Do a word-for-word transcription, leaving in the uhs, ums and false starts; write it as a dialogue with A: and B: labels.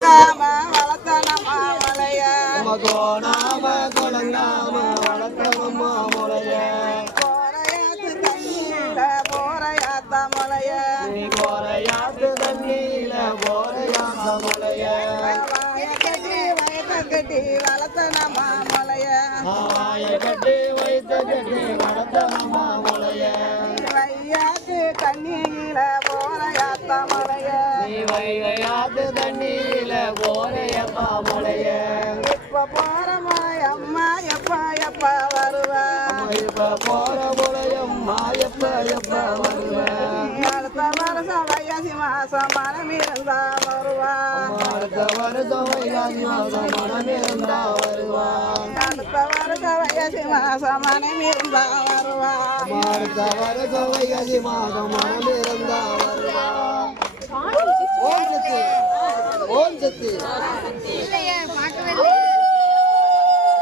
A: குலங்காம வளர்த்தனம்மா மலைய
B: கோணாம குலங்காம வளர்த்தனம்மா மலைய
A: போரையாத்து தண்ணியில போரையாத்த மலைய
B: நீ கோரையாத்து தண்ணியில போரையாத்த மலைய
A: வாய கட்டி வயத்த கட்டி வளர்த்தனம்மா மலைய
B: வாய கட்டி வைத்த கட்டி வளர்த்தனம்மா மலைய
A: வையாத்து தண்ணியில போரையாத்த மலைய
B: நீ வைகையாத்து தண்ணியில போரையப்பா மலைய
A: இப்ப போறமா அம்மா எப்ப எப்ப வருவா
B: இப்ப போற முறையம்மா எப்ப எப்ப வருவேன்
A: அடுத்த வருஷம் வைகாசி மாசம் மனம் இருந்தா வருவா
B: அடுத்த வருஷம் வைகாசி மாசம் மனம் இருந்தா வருவான்
A: அடுத்த வருஷம் வைகாசி மாசம் மனம் இருந்தா வருவா
B: அடுத்த வருஷம் வைகாசி மாசம் மனம் இருந்தா வருவான் ஓம் சக்தி ஓம் சக்தி